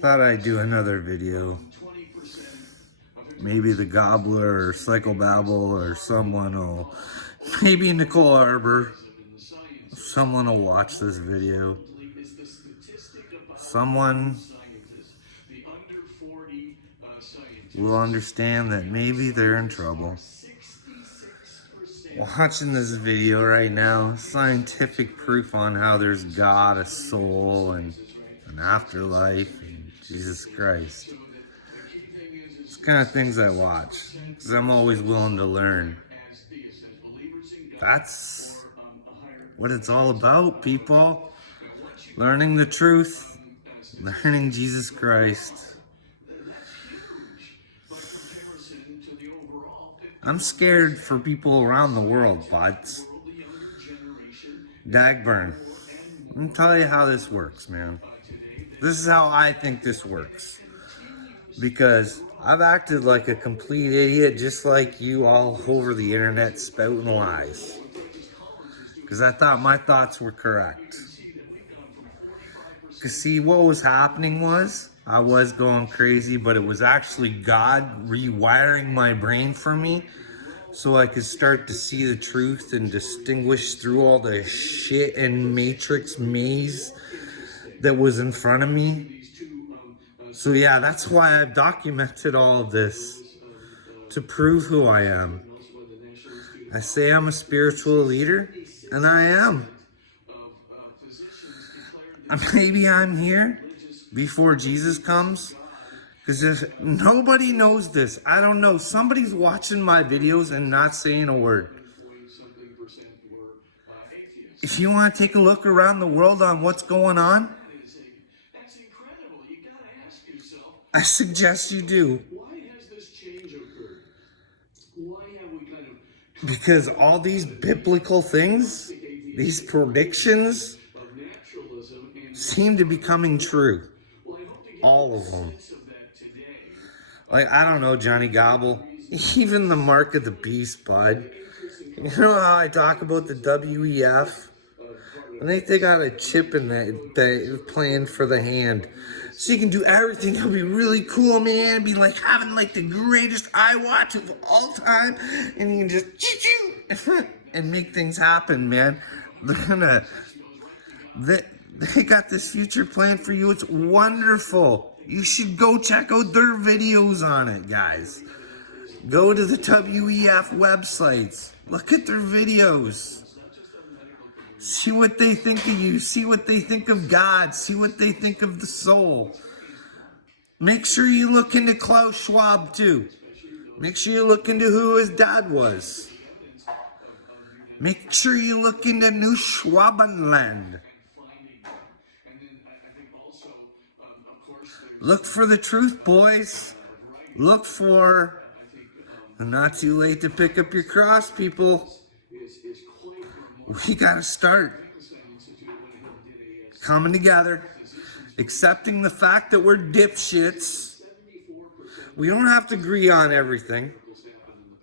Thought I'd do another video. Maybe the Gobbler or Psychobabble or someone will, maybe Nicole Arbor, someone will watch this video. Someone will understand that maybe they're in trouble. Watching this video right now, scientific proof on how there's God, a soul, and an afterlife, and Jesus Christ. It's the kind of things I watch, because I'm always willing to learn. That's what it's all about, people. Learning the truth, learning Jesus Christ. I'm scared for people around the world, buds. Dagburn. Let me tell you how this works, man. This is how I think this works. Because I've acted like a complete idiot, just like you all over the internet spouting lies. Because I thought my thoughts were correct. Because see, what was happening was, I was going crazy, but it was actually God rewiring my brain for me so I could start to see the truth and distinguish through all the shit and matrix maze that was in front of me. So yeah, that's why I've documented all of this, to prove who I am. I say I'm a spiritual leader, and I am. Maybe I'm here before Jesus comes, because if nobody knows this, I don't know, somebody's watching my videos and not saying a word. If you want to take a look around the world on what's going on, I suggest you do. Because all these biblical things, these predictions, seem to be coming true. All of them. Like, I don't know, Johnny Gobble. Even the mark of the beast, bud. You know how I talk about the WEF? I think they got a chip in that plan for the hand. So you can do everything. It'll be really cool, man. It'll be like having like the greatest iWatch of all time. And you can just and make things happen, man. They got this future plan for you. It's wonderful. You should go check out their videos on it, guys. Go to the WEF websites. Look at their videos. See what they think of you. See what they think of God. See what they think of the soul. Make sure you look into Klaus Schwab too. Make sure you look into who his dad was. Make sure you look into New Schwabenland. Look for the truth, boys. Look for not too late to pick up your cross, people. We gotta start coming together, accepting the fact that we're dipshits. We don't have to agree on everything.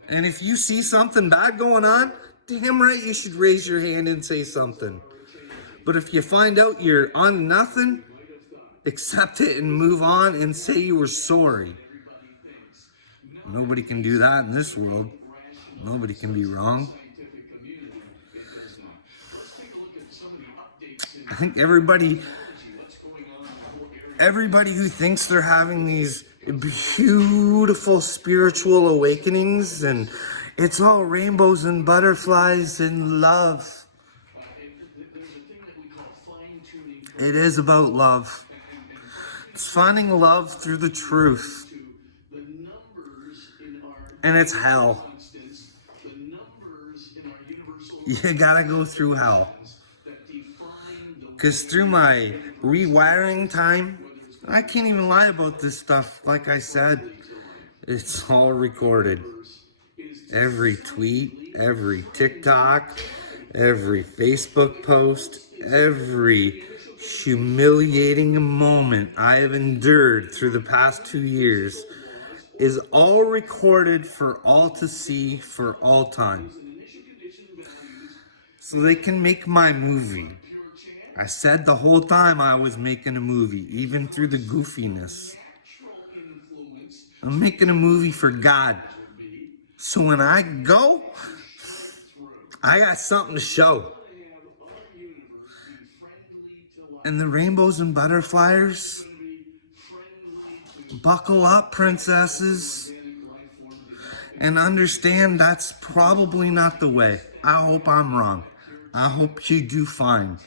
And if you see something bad going on, damn right you should raise your hand and say something. But if you find out you're on nothing, accept it and move on and say you were sorry. Nobody can do that in this world. Nobody can be wrong. I think everybody who thinks they're having these beautiful spiritual awakenings and it's all rainbows and butterflies and love. It is about love. It's finding love through the truth. And it's hell. You gotta go through hell. Because through my rewiring time, I can't even lie about this stuff. Like I said, it's all recorded. Every tweet, every TikTok, every Facebook post, every humiliating moment I have endured through the past 2 years is all recorded for all to see for all time. So they can make my movie. I said the whole time I was making a movie, even through the goofiness. I'm making a movie for God. So when I go, I got something to show. And the rainbows and butterflies, buckle up, princesses, and understand that's probably not the way. I hope I'm wrong. I hope you do fine.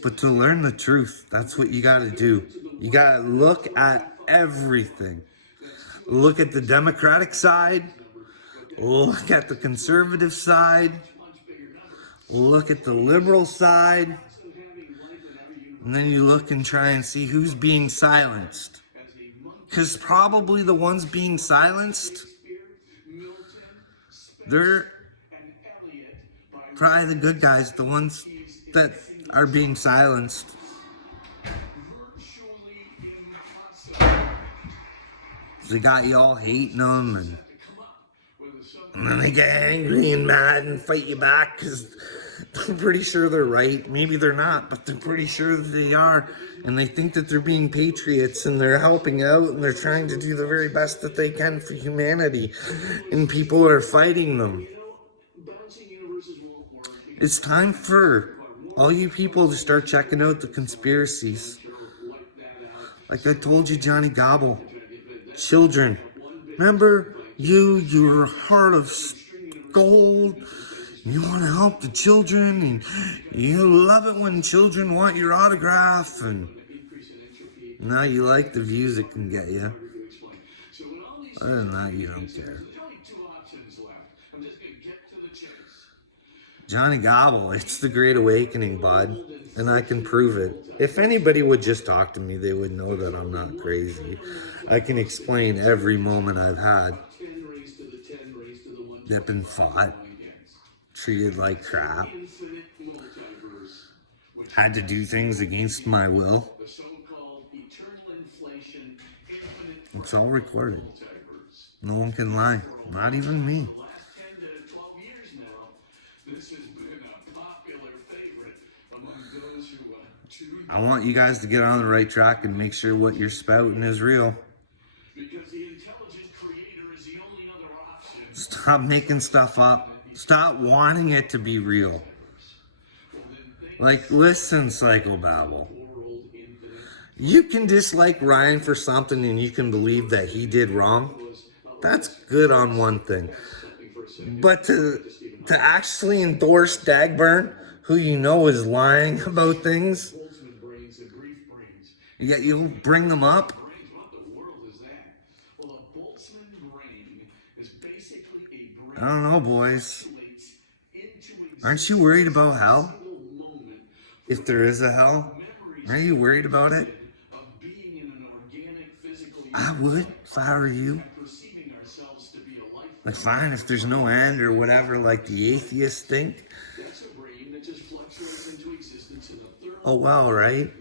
But to learn the truth, that's what you gotta do. You gotta look at everything. Look at the Democratic side, look at the conservative side, look at the liberal side, and then you look and try and see who's being silenced. Because probably the ones being silenced, they're probably the good guys, the ones that are being silenced. They got you all hating them, and then they get angry and mad and fight you back because I'm pretty sure they're right. Maybe they're not, but they're pretty sure that they are. And they think that they're being patriots and they're helping out and they're trying to do the very best that they can for humanity. And people are fighting them. It's time for all you people to start checking out the conspiracies. Like I told you, Johnny Gobble. Children, remember your heart of gold. You want to help the children, and you love it when children want your autograph, and now you like the views it can get you. Other than that, you don't care. Johnny Gobble, it's the Great Awakening, bud, and I can prove it. If anybody would just talk to me, they would know that I'm not crazy. I can explain every moment I've had that been fought, treated like crap, had to do things against my will. It's all recorded. No one can lie, not even me. I want you guys to get on the right track and make sure what you're spouting is real. Stop making stuff up. Stop wanting it to be real. Like, listen, Psychobabble. You can dislike Ryan for something and you can believe that he did wrong. That's good on one thing. But to actually endorse Dagburn, who you know is lying about things, yet you'll bring them up. I don't know, boys. Aren't you worried about hell? If there is a hell, are you worried about it? I would, if I were you. Like, fine, if there's no end or whatever, like the atheists think. Oh, well, right?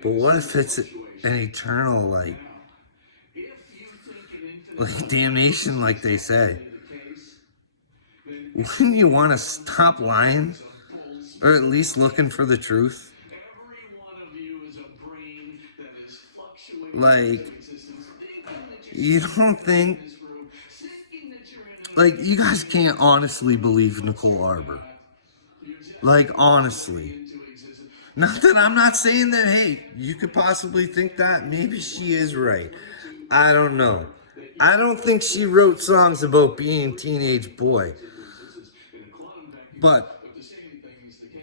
But what if it's an eternal, like damnation, like they say? Wouldn't you want to stop lying? Or at least looking for the truth? Like, you don't think, like, you guys can't honestly believe Nicole Arbor. Like, honestly. Not that I'm not saying that, hey, you could possibly think that. Maybe she is right. I don't know. I don't think she wrote songs about being a teenage boy. But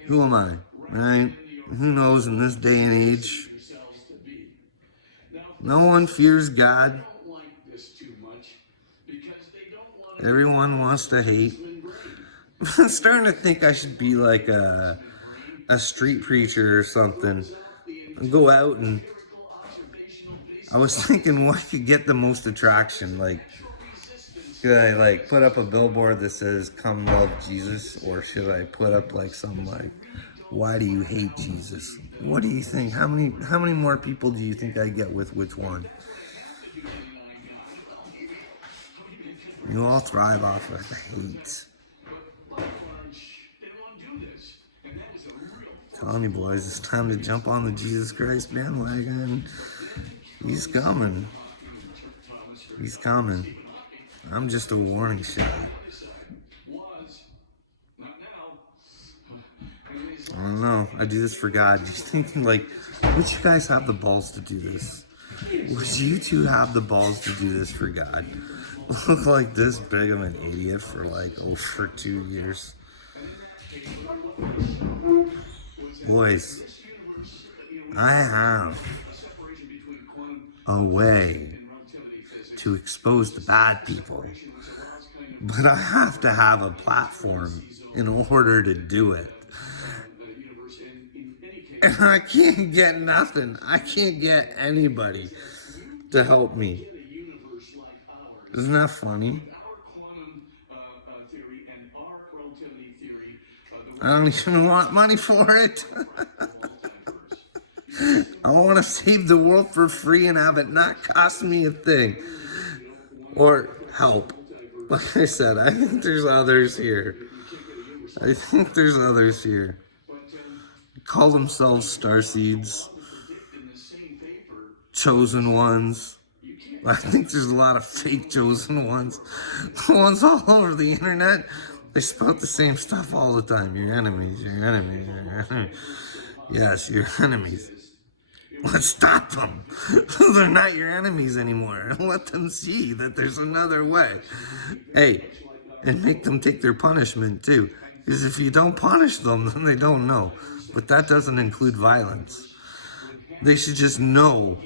who am I, right? Who knows in this day and age? No one fears God. Everyone wants to hate. I'm starting to think I should be like a street preacher or something. Go out and I was thinking what could get the most attraction. Like, should I like put up a billboard that says "Come love Jesus," or should I put up like some like "Why do you hate Jesus"? What do you think? How many more people do you think I get with which one? You all thrive off of hate. Telling you boys, it's time to jump on the Jesus Christ bandwagon. He's coming. He's coming. I'm just a warning shot. I don't know. I do this for God. Just thinking, like, would you guys have the balls to do this? Would you two have the balls to do this for God? Look like this big of an idiot for like over 2 years. Boys, I have a way to expose the bad people, but I have to have a platform in order to do it. And I can't get nothing. I can't get anybody to help me. Isn't that funny? I don't even want money for it. I want to save the world for free and have it not cost me a thing. Or help. Like I said, I think there's others here. Call themselves starseeds, chosen ones. I think there's a lot of fake chosen ones. The ones all over the internet, they spout the same stuff all the time. Your enemies, your enemies, your enemies. Yes, your enemies. Let's stop them. They're not your enemies anymore. Let them see that there's another way. Hey, and make them take their punishment too. Because if you don't punish them, then they don't know. But that doesn't include violence. They should just know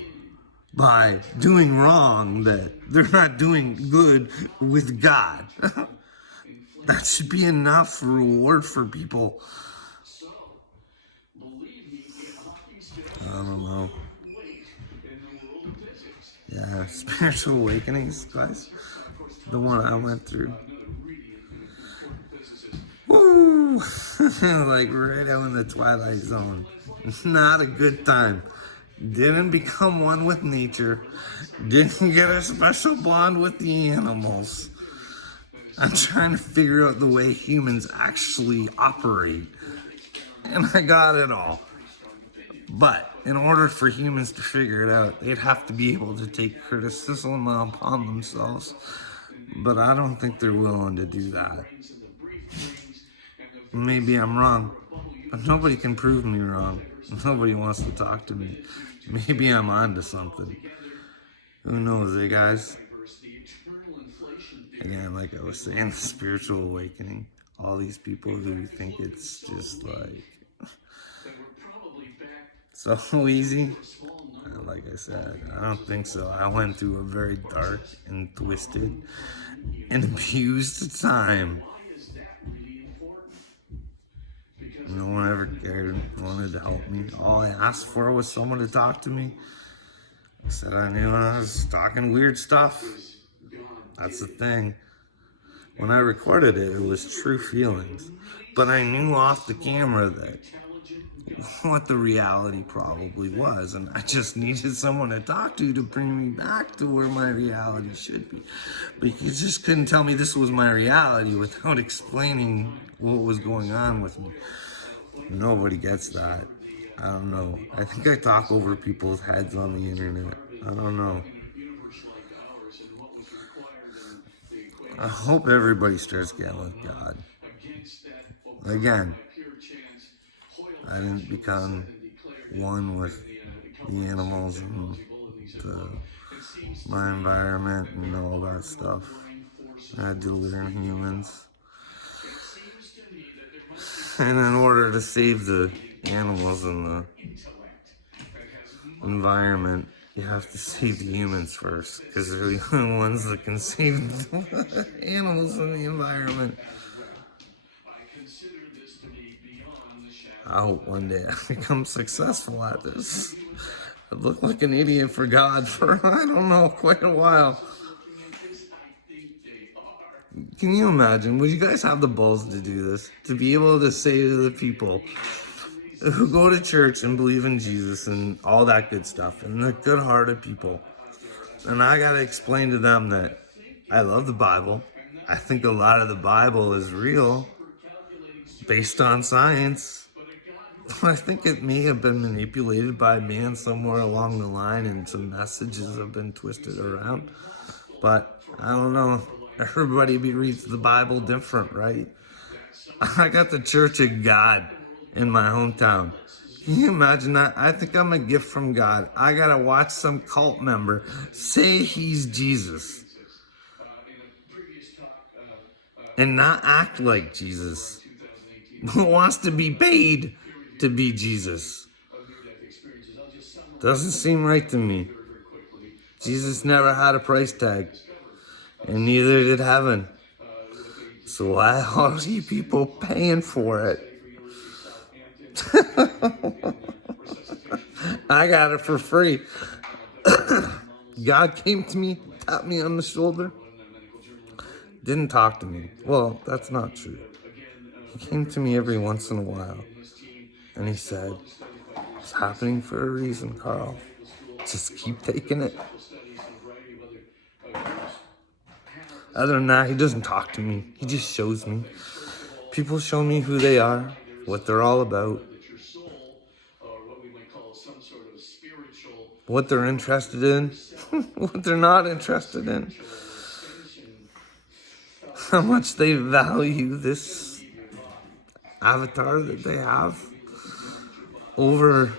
by doing wrong that they're not doing good with God. That should be enough reward for people. I don't know. Yeah, spiritual awakenings, guys. The one I went through. Woo! Like right out in the Twilight Zone. Not a good time. Didn't become one with nature. Didn't get a special bond with the animals. I'm trying to figure out the way humans actually operate. And I got it all. But in order for humans to figure it out, they'd have to be able to take criticism upon themselves. But I don't think they're willing to do that. Maybe I'm wrong, but nobody can prove me wrong. Nobody wants to talk to me. Maybe I'm onto something. Who knows, eh, guys? Again, like I was saying, the spiritual awakening. All these people who think it's just like so easy. Like I said, I don't think so. I went through a very dark and twisted and abused time. No one ever cared, wanted to help me. All I asked for was someone to talk to me. I said I knew I was talking weird stuff. That's the thing. When I recorded it, it was true feelings. But I knew off the camera that what the reality probably was. And I just needed someone to talk to bring me back to where my reality should be. But you just couldn't tell me this was my reality without explaining what was going on with me. Nobody gets that. I don't know. I think I talk over people's heads on the internet. I don't know. I hope everybody starts getting with God. Again, I didn't become one with the animals and my environment and all that stuff. I had to learn humans. And in order to save the animals and the environment, you have to save the humans first, because they're the only ones that can save the animals and the environment. I hope one day I become successful at this. I look like an idiot for God for, I don't know, quite a while. Can you imagine? Would you guys have the balls to do this? To be able to say to the people who go to church and believe in Jesus and all that good stuff, and the good-hearted people, and I gotta explain to them that I love the Bible. I think a lot of the Bible is real, based on science. I think it may have been manipulated by a man somewhere along the line and some messages have been twisted around. But I don't know. Everybody reads the Bible different, right? I got the Church of God in my hometown. Can you imagine that? I think I'm a gift from God. I gotta watch some cult member say he's Jesus and not act like Jesus. Who wants to be paid to be Jesus? Doesn't seem right to me. Jesus never had a price tag, and neither did heaven. So why are you people paying for it? I got it for free. God came to me, tapped me on the shoulder, didn't talk to me. Well, that's not true. He came to me every once in a while, and he said, "It's happening for a reason, Carl. Just keep taking it." Other than that, he doesn't talk to me. He just shows me. People show me who they are, what they're all about, what they're interested in, what they're not interested in, how much they value this avatar that they have over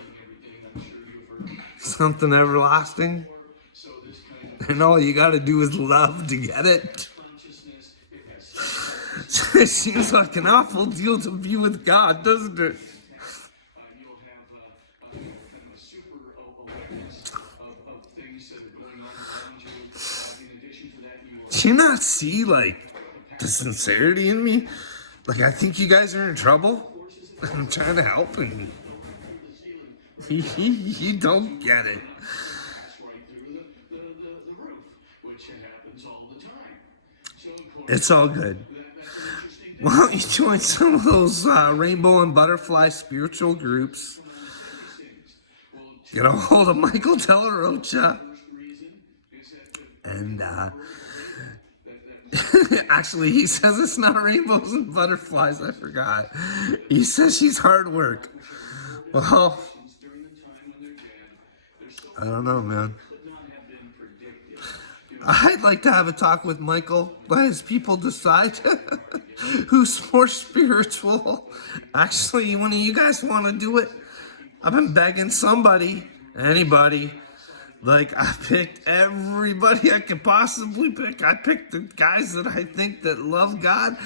something everlasting. And all you gotta do is love to get it. It seems like an awful deal to be with God, doesn't it? Do you not see, like, the sincerity in me? Like, I think you guys are in trouble. I'm trying to help, and you don't get it. It's all good. Why don't you join some of those rainbow and butterfly spiritual groups? Get a hold of Michael Della Rocha. And actually, he says it's not rainbows and butterflies. I forgot. He says she's hard work. Well, I don't know, man. I'd like to have a talk with Michael. Let his people decide who's more spiritual. Actually, one of you guys want to do it? I've been begging somebody, anybody. Like, I picked everybody I could possibly pick. I picked the guys that I think that love God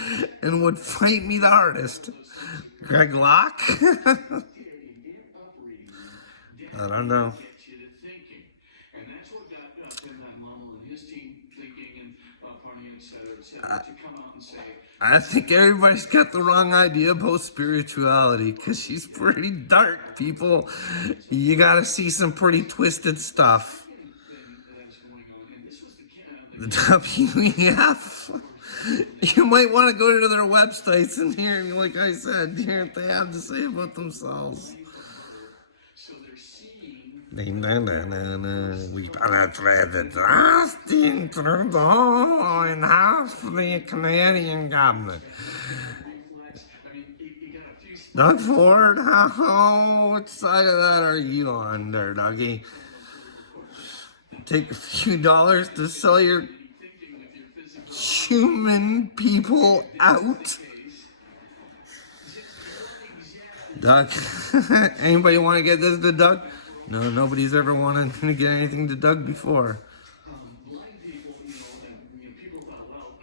and would fight me the hardest. Greg Locke? I don't know. I think everybody's got the wrong idea about spirituality, because she's pretty dark, people. You gotta see some pretty twisted stuff. The WEF. You might want to go to their websites and hear, like I said, hear what they have to say about themselves. We penetrated Justin Trudeau in half the Canadian government. Doug Ford, which side of that are you on there, Dougie? Take a few dollars to sell your human people out? Doug, anybody want to get this to Doug? No, nobody's ever wanted to get anything to Doug before.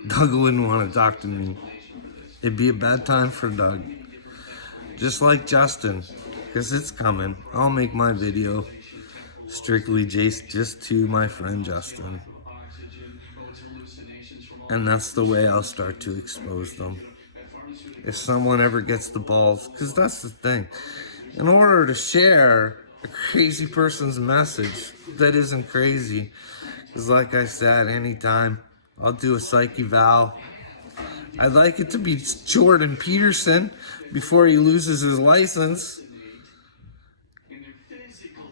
Doug wouldn't want to talk to me. It'd be a bad time for Doug. Just like Justin, because it's coming. I'll make my video strictly just to my friend Justin. And that's the way I'll start to expose them. If someone ever gets the balls, because that's the thing. In order to share a crazy person's message that isn't crazy, because like I said, anytime I'll do a psych eval. I'd like it to be Jordan Peterson before he loses his license,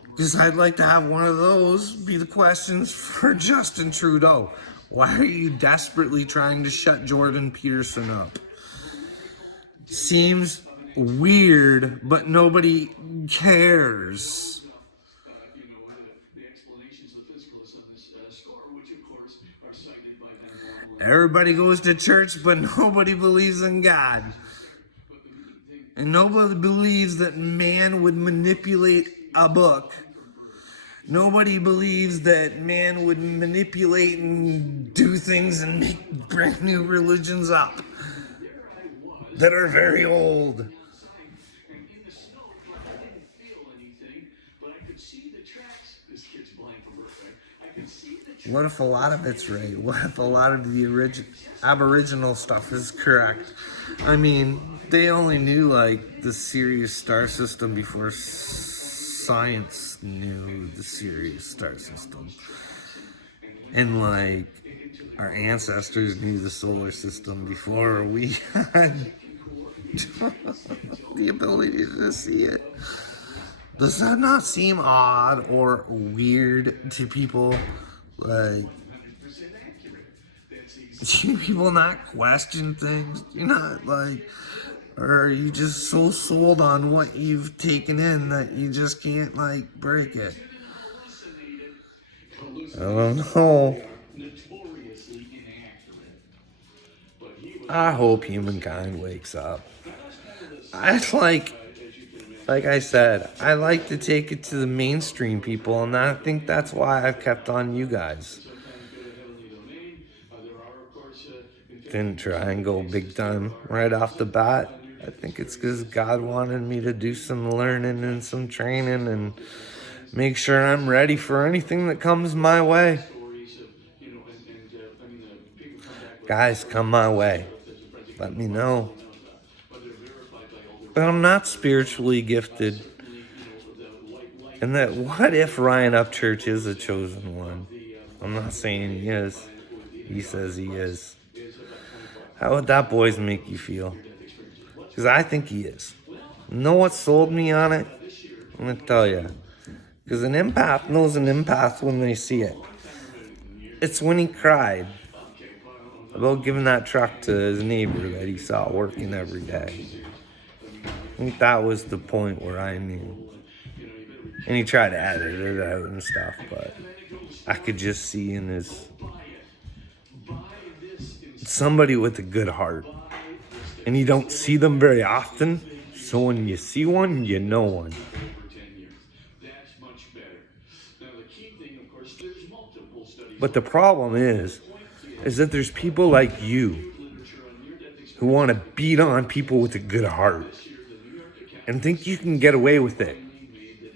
because I'd like to have one of those be the questions for Justin Trudeau. Why are you desperately trying to shut Jordan Peterson up? Seems weird, but nobody cares. Everybody goes to church, but nobody believes in God. And nobody believes that man would manipulate a book. Nobody believes that man would manipulate and do things and make brand new religions up that are very old. What if a lot of it's right? What if a lot of the Aboriginal stuff is correct? I mean, they only knew like the Sirius star system before science knew the Sirius star system. And like our ancestors knew the solar system before we had the ability to see it. Does that not seem odd or weird to people? Like, do people not question things? You're not like, or are you just so sold on what you've taken in that you just can't like break it? I don't know. I hope humankind wakes up. Like I said, I like to take it to the mainstream people, and I think that's why I've kept on you guys. Didn't try and go big time right off the bat. I think it's because God wanted me to do some learning and some training and make sure I'm ready for anything that comes my way. Guys, come my way. Let me know. But I'm not spiritually gifted. And that what if Ryan Upchurch is a chosen one? I'm not saying he is. He says he is. How would that boys make you feel? Because I think he is. You know what sold me on it? I'm going to tell you. Because an empath knows an empath when they see it. It's when he cried about giving that truck to his neighbor that he saw working every day. I think that was the point where I knew. And he tried to edit it out and stuff, but I could just see in his... somebody with a good heart. And you don't see them very often, so when you see one, you know one. But the problem is that there's people like you who want to beat on people with a good heart and think you can get away with it,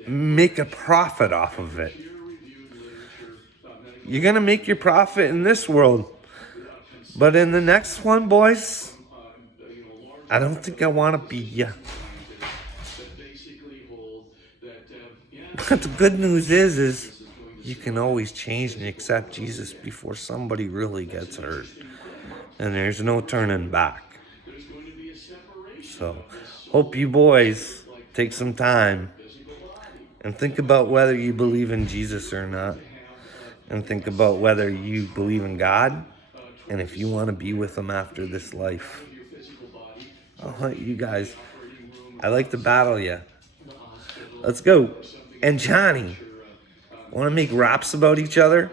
make a profit off of it. You're going to make your profit in this world, but in the next one, boys, I don't think I want to beat you. But the good news is you can always change and accept Jesus before somebody really gets hurt. And there's no turning back. So, hope you boys take some time and think about whether you believe in Jesus or not. And think about whether you believe in God and if you want to be with him after this life. I'll let you guys. I like to battle you. Let's go. And Johnny, want to make raps about each other?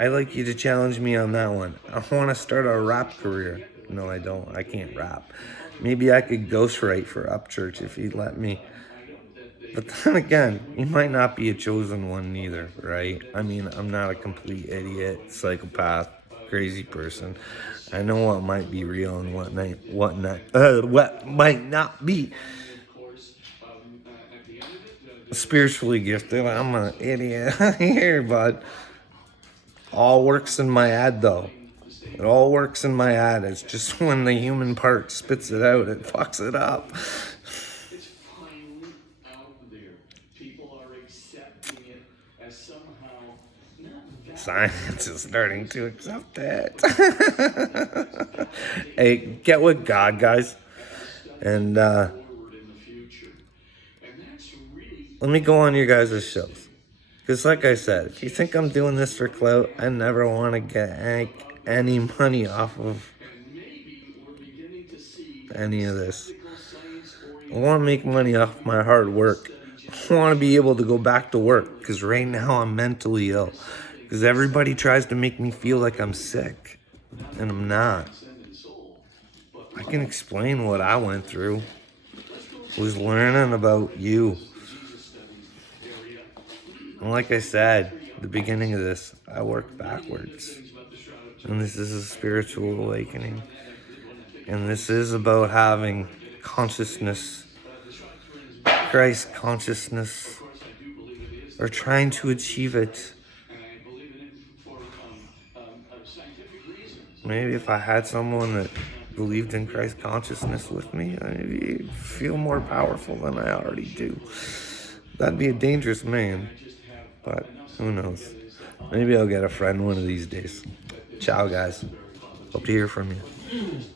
I'd like you to challenge me on that one. I want to start a rap career. No, I don't. I can't rap. Maybe I could ghostwrite for Upchurch if he'd let me. But then again, you might not be a chosen one neither, right? I mean, I'm not a complete idiot, psychopath, crazy person. I know what might be real and what might not be. Spiritually gifted, I'm an idiot here, bud. All works in my ad, though. It all works in my ad. It's just when the human part spits it out, it fucks it up. Science is starting to accept it. Hey, get with God, guys. And let me go on your guys' shows. Because like I said, if you think I'm doing this for clout, I never want to get any money off of any of this. I want to make money off my hard work. I want to be able to go back to work because right now I'm mentally ill. Because everybody tries to make me feel like I'm sick, and I'm not. I can explain what I went through. I was learning about you. And like I said, the beginning of this, I worked backwards. And this is a spiritual awakening. And this is about having consciousness, Christ consciousness, or trying to achieve it. Maybe if I had someone that believed in Christ consciousness with me, I'd feel more powerful than I already do. That'd be a dangerous man, but who knows? Maybe I'll get a friend one of these days. Ciao, guys. Hope to hear from you.